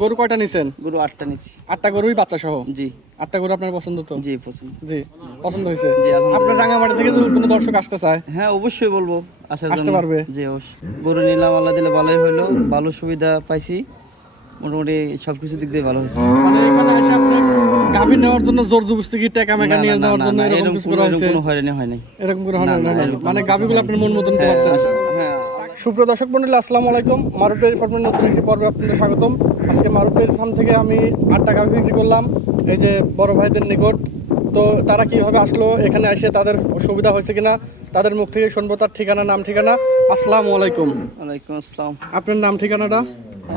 গরু কয়টা নিছেন? গরু 8টা নিছি। 8টা গরুই বাচ্চা সহ? জি। 8টা গরু আপনার পছন্দ তো? জি পছন্দ। জি পছন্দ হয়েছে। জি আপনার আলহামদুলিল্লাহ। রাঙামাটি থেকে যদি কোনো দর্শক আসতে চায় হ্যাঁ অবশ্যই বলবো আসার আসতে জন্য। পারবে? জি অবশ্যই। গরু নিলাম আল্লাহ দিলে ভালোই হলো, ভালো সুবিধা পাইছি, মোটামুটি সবকিছু দিক দিয়ে ভালো হয়েছে। মানে এখানে এসে আপনি গাভী নেওয়ার জন্য জোর জবরদস্তি কি টাকা মেকা নিয়ে নেওয়ার জন্য এরকম এরকম কিছু করা হয়েছে? কোনো হয়রানি হয় নাই। এরকম করে হয় না, না? না, এরকম মানে কিছু গাভীগুলো হয়নি। আপনি মন মতন নিতে হ্যাঁ পারছেন? হ্যাঁ সুপ্রিয় দর্শক মন্ডলী, আসসালামু আলাইকুম। মারুফ ডেয়ারি ফার্মের নতুন একটি পর্বে আপনাদের স্বাগতম। আজকে মারুফ ডেয়ারি ফার্ম থেকে আমি 8টা গাভী বিক্রি করলাম এই যে বড় ভাইদের নিকট। তো তারা কিভাবে আসলো, এখানে এসে তাদের সুবিধা হয়েছে কিনা তাদের মুখ থেকে শুনবো। তার ঠিকানা, নাম ঠিকানা। আসসালামু আলাইকুম। ওয়ালাইকুম আসসালাম। আপনার নাম ঠিকানাটা?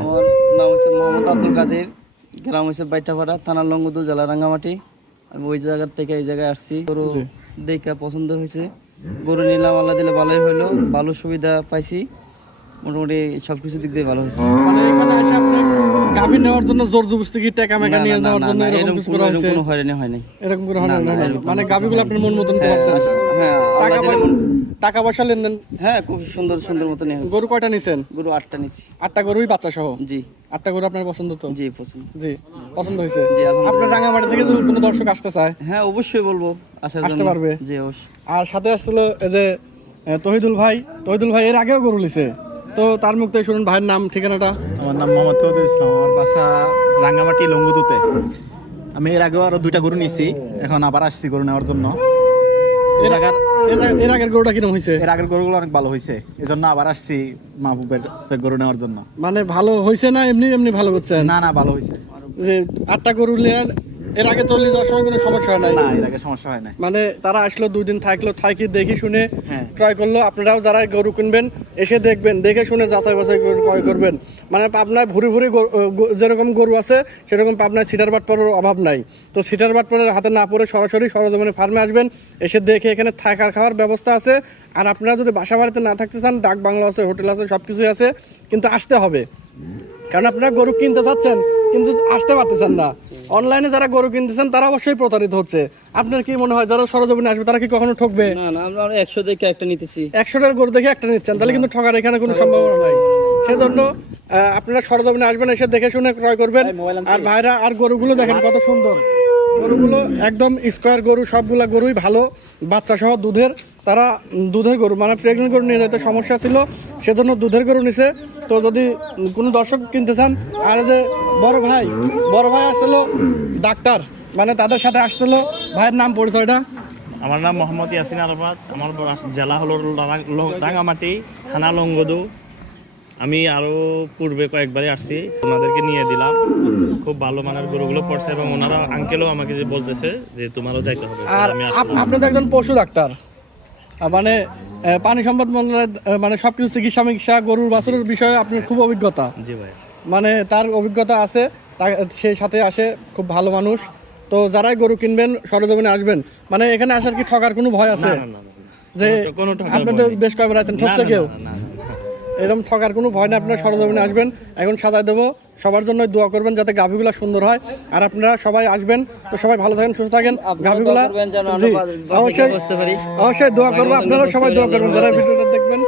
আমার নাম হচ্ছে মোহাম্মদ আব্দুল কাদের, গ্রাম হচ্ছে বাইটাপাড়া, থানা লংগদু, জেলা রাঙ্গামাটি। আমি ওই জায়গা থেকে এই জায়গায় আসছি। গরু দেখা পছন্দ হয়েছে, গরু নিলাম আল্লাহ দিলে ভালোই হলো, ভালো সুবিধা পাইছি, মোটামুটি সবকিছু দিক দিয়ে ভালো হয়েছে। মানে এখানে এসে আপনি গাভী নেওয়ার জন্য জোর জবরদস্তি কি টাকা মেকা নিয়ে নেওয়ার জন্য এরকম কিছু করা হয়েছে? কোনো হয়রানি হয় নাই। এরকম করে হয় না? এরকম মানে কিছু গাভীগুলো আপনি মন মতন নিতে হ্যাঁ পারছেন? হ্যাঁ টাকা আল্লাহ দিলে পয়সা টাকা পয়সা লেনদেন? হ্যাঁ খুব সুন্দর সুন্দর মতো নিয়ে হয়েছে। গরু কয়টা নিছেন? গরু 8টা নিচ্ছি। 8টা গরুই বাচ্চা সহ? জি। 8টা গরু আপনার পছন্দ তো? জি পছন্দ। জি পছন্দ হয়েছে। জি আলহামদুলিল্লাহ। আপনার রাঙামাটি থেকে যদি কোনো দর্শক আসতে চায় হ্যাঁ অবশ্যই বলবো আসার জন্য। আসতে পারবে? জি অবশ্যই। আর সাথে আসছিল এই যে তহিদুল ভাই এর আগেও গরু লিছে। তো তার মুখ থেকে শুনুন ভাইয়ের নাম ঠিকানাটা। আমার নাম মোহাম্মদ তৌহিদুল ইসলাম, আমার বাসা রাঙ্গামাটি লঙ্গুদুতে। আমি এর আগেও আরো 2টা গরু নিছি, এখন আবার আসছি গরু নেওয়ার জন্য। এর আগের গরুটা কিরকম হয়েছে? এর আগের গরুগুলো অনেক ভালো হয়েছে, এজন্য আবার আসছি মাহবুবের কাছে গরু নেওয়ার জন্য। মানে ভালো হয়েছে না এমনি এমনি ভালো করছেন? না ভালো হয়েছে। যে 8টা গরু নেওয়ার এর আগে তো যাওয়ার সময় কোনো সমস্যা হয় নাই? না এর আগে সমস্যা হয় না। মানে তারা আসলো 2 দিন থাকলো, থাকি দেখি শুনে হ্যাঁ। ক্রয় করলো। আপনারাও যারা গরু কিনবেন এসে দেখবেন, দেখে শুনে যাচাই বাছাই করে ক্রয় করবেন। মানে পাবনায় ভুরি যেরকম গরু আছে সেরকম পাবনায় সিটার বাটপাড়ের অভাব নাই। তো সিটার বাটপাড়ের হাতে না পড়ে সরাসরি সরজমিনে ফার্মে আসবেন, এসে দেখে এখানে থাকার খাওয়ার ব্যবস্থা আছে। আর আপনারা যদি বাসা বাড়িতে না থাকতে চান, ডাক বাংলো আছে, হোটেল আছে, সব কিছুই আছে, কিন্তু আসতে হবে। কারণ আপনারা গরু কিনতে চাচ্ছেন কিন্তু আসতে পারতেছেন না। অনলাইনে যারা গরু কিনতেছেন তারা অবশ্যই প্রতারিত হচ্ছে। আপনার কি মনে হয় যারা সরজমিনে আসবে তারা কি কখনো ঠকবে? না আমরা 100 দেখে একটা নিতেছি। 100টার গরু দেখে একটা নিচ্ছেন, তাহলে কিন্তু ঠকার এখানে কোনো সম্ভাবনা নাই। সেজন্য আপনারা সরজমিনে আসবেন, এসে দেখে শুনে ক্রয় করবেন। আর ভাইরা আর গরুগুলো দেখেন কত সুন্দর। গরুগুলো একদম স্কোয়ার গরু, সবগুলা গরুই ভালো, বাচ্চা সহ দুধের। তারা দুধের গরু, মানে প্রেগনেন্ট গরু নিয়ে যেতে সমস্যা ছিল, সেজন্য দুধের গরু নিছে। তো যদি কোনো দর্শক কিনতে চান, আর যে বড় ভাই আসছিল ডাক্তার, মানে তাদের সাথে আসছিল। ভাইয়ের নাম পরিচয়টা? আমার নাম মোহাম্মদ ইয়াসিন আরাফাত, আমার জেলা হলো রাঙ্গামাটি, থানা লংগদু। আমি আরও পূর্বে কয়েকবারই আসছি, ওনাদেরকে নিয়ে দিলাম। খুব ভালো মানের গরুগুলো পড়ছে এবং ওনারা আঙ্কেলও আমাকে যে বলতেছে যে তোমারও যাইতে হবে। আর আমি আসলাম। আপনি তো একজন পশু ডাক্তার, মানে পানি সম্পদ মন্ত্রণালয়, মানে সবকিছু চিকিৎসা গরুর বাছুরের বিষয়ে আপনার খুব অভিজ্ঞতা। জি ভাই। মানে তার অভিজ্ঞতা আছে, সেই সাথে আসে, খুব ভালো মানুষ। তো যারাই গরু কিনবেন সরজমিনে আসবেন। মানে এখানে আসার কি ঠকার কোনো ভয় আছে? না, যে কোনো ঠকার আপনি ভয় তো নেই। বেশ কয়েকবার আছেন, ঠকছে কেউ? না। এরকম ঠকার কোনো ভয় না, আপনারা সরজমিনে আসবেন। এখন সাজায় দেবো, সবার জন্য দোয়া করবেন যাতে গাভীগুলো সুন্দর হয়। আর আপনারা সবাই আসবেন। তো সবাই ভালো থাকেন, সুস্থ থাকেন। গাভীগুলা করবেন যেন আমরা জি বাসায় অবশ্যই বসতে পারি। অবশ্যই দোয়া করবো, আপনারাও সবাই দোয়া করবেন যারা ভিডিওটা দেখবেন।